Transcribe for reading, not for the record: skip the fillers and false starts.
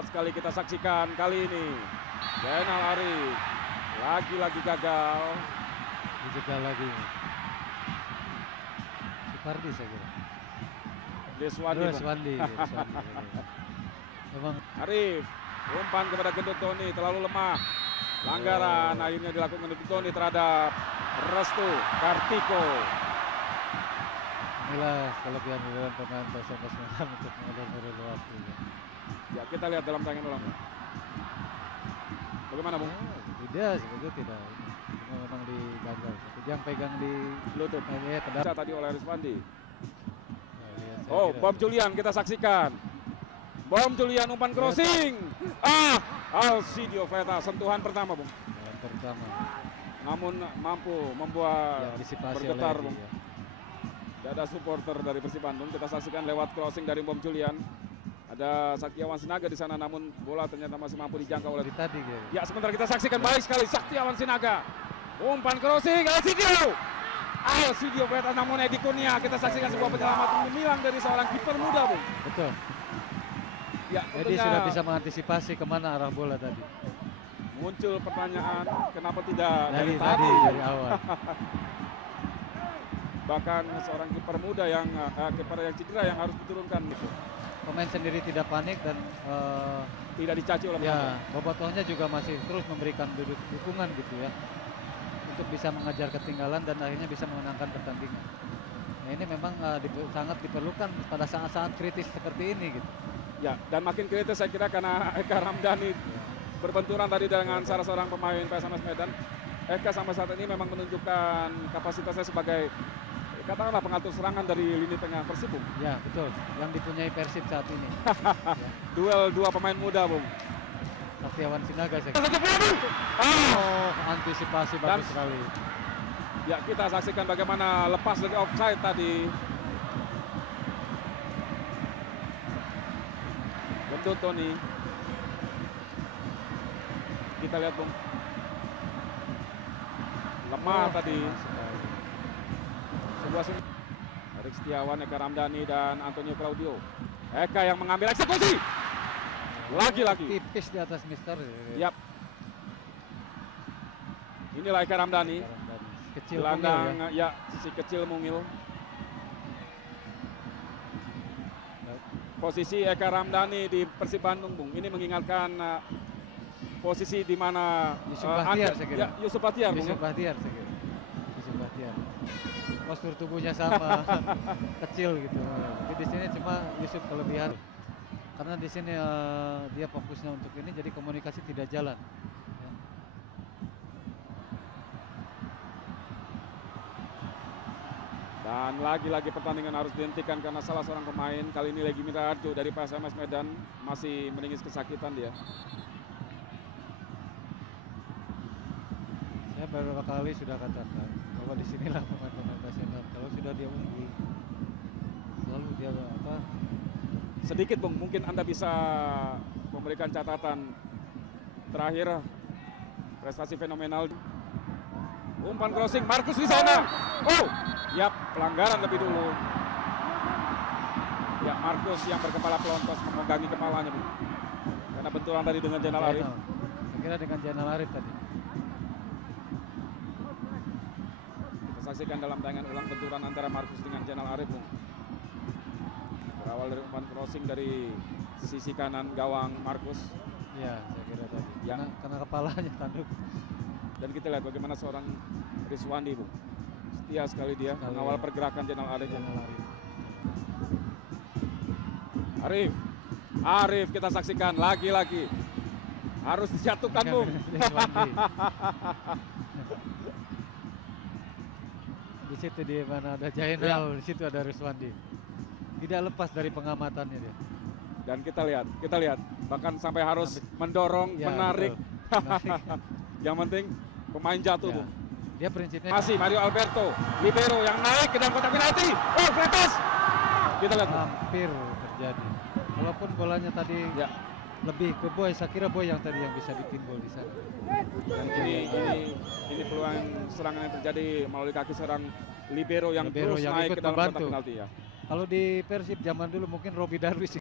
Ketat sekali kita saksikan kali ini. Zainal Arif lagi-lagi gagal. Dijegal lagi. Supardi saya kira. Deswandi. Deswandi. Memang Arif, umpan kepada Gendut Tony terlalu lemah. Pelanggaran akhirnya dilakukan Gendut Tony terhadap Restu Kartiko. inilah kelebihan pemain PSMS Medan untuk mengalir waktu. Ya, kita lihat dalam tayangan ulang. Bagaimana, Bung? Tidak, sebetulnya tidak. Cuma memang digagal. Yang pegang di Lutut. pedal. Tadi oleh Rizwandi. Saya Oh, kira. Bom Julian kita saksikan. Bom Julian umpan crossing. Alcidio Veta sentuhan pertama, Bung. Yang pertama. Namun mampu membuat Ya, antisipasi bergetar, oleh Bung. dia. Tidak ada supporter dari Persib Bandung. Kita saksikan lewat crossing dari Bom Julian. Ada Saktiawan Sinaga di sana, namun bola ternyata masih mampu dijangkau oleh. Di tadi gitu. Ya, sebentar kita saksikan baik sekali Saktiawan Sinaga. Umpan crossing Alcidio Veta, namun Edi Kurnia. Kita saksikan sebuah penyelamatan gemilang dari seorang kiper muda, Bung. Betul. Ya, Jadi tentunya sudah bisa mengantisipasi kemana arah bola tadi. muncul pertanyaan kenapa tidak Dari tadi. tadi dari awal. Bahkan seorang kiper muda yang kiper yang cedera yang harus diturunkan gitu. Pemain sendiri tidak panik dan Tidak dicaci oleh ya bobotohnya juga masih terus memberikan dukungan gitu ya untuk bisa mengejar ketinggalan dan akhirnya bisa memenangkan pertandingan. Nah, ini memang sangat diperlukan pada saat-saat kritis seperti ini gitu. Ya, dan makin kritis saya kira karena Eka Ramdhani berbenturan tadi dengan salah seorang pemain PSMS Medan. Eka sampai saat ini memang menunjukkan kapasitasnya sebagai katakanlah pengatur serangan dari lini tengah Persib, Bung. Ya betul, yang dipunyai Persib saat ini. Duel dua pemain muda, Bung. Saktiawan Sinaga saya kira. Antisipasi bagus sekali. Ya, kita saksikan bagaimana lepas dari offside tadi. Gendut Tony. Kita lihat, Bung. Lemah tadi. Sekali. Sebuah Erik Setiawan, Eka Ramdhani, dan Antonio Claudio. Eka yang mengambil eksekusi. Lagi-lagi. Tipis di atas Mister. Yap. Inilah Eka Ramdhani. Kecil Gelandang, mungil ya, si kecil mungil. Posisi Eka Ramdhani di Persib Bandung, Bung. Ini mengingatkan posisi di mana Yusuf Bahtiar saya kira. Ya, Yusuf Bahtiar, Bung. Yusuf Bahtiar saya kira. Yusuf Bahtiar. Postur tubuhnya sama, kecil gitu. Tapi di sini cuma Yusuf kelebihan. Karena di sini dia fokusnya untuk ini, jadi komunikasi tidak jalan. Dan lagi-lagi pertandingan harus dihentikan karena salah seorang pemain, kali ini Legi Miraharjo dari PSMS Medan, masih meningis kesakitan dia. Saya beberapa kali sudah katakan bahwa di sinilah pemain-pemain PSMS kalau sudah dia unggul, selalu dia Sedikit, Bung, mungkin Anda bisa memberikan catatan terakhir prestasi fenomenal. Umpan crossing Markus di sana. Oh, ya, pelanggaran lebih dulu. Ya, Markus yang berkepala pelontos memegangi kepalanya, Bung. Karena benturan tadi dengan Zainal Arif. Saya kira dengan Zainal Arif tadi. Kita saksikan dalam tayangan ulang benturan antara Markus dengan Zainal Arif, Bung. Berawal dari umpan crossing dari sisi kanan gawang Markus. Ya, saya kira tadi. Ya. Karena kepalanya tanduk. Dan kita lihat bagaimana seorang Rizwandi, Bung. Setia sekali dia mengawal pergerakan Zainal Arif. Arif kita saksikan lagi-lagi. Harus dijatuhkan, Bung. Di situ di mana ada Zainal, di situ ada Rizwandi. Tidak lepas dari pengamatannya dia. Dan kita lihat bahkan sampai harus mendorong, Ya, menarik. Yang penting pemain jatuh, Ya. Bung. Dia prinsipnya Masih Mario Alberto, libero yang naik ke dalam kotak penalti. Oh, Kretas. Kita lihat, Bung. hampir terjadi. Walaupun bolanya tadi Ya. lebih ke Boy, saya kira Boy yang tadi yang bisa dipinbol di sana. Dan ini peluang serangan yang terjadi melalui kaki seorang libero yang Libero terus yang naik ikut ke dalam kotak membantu. penalti, ya. Kalau di Persib zaman dulu mungkin Robi Darwis.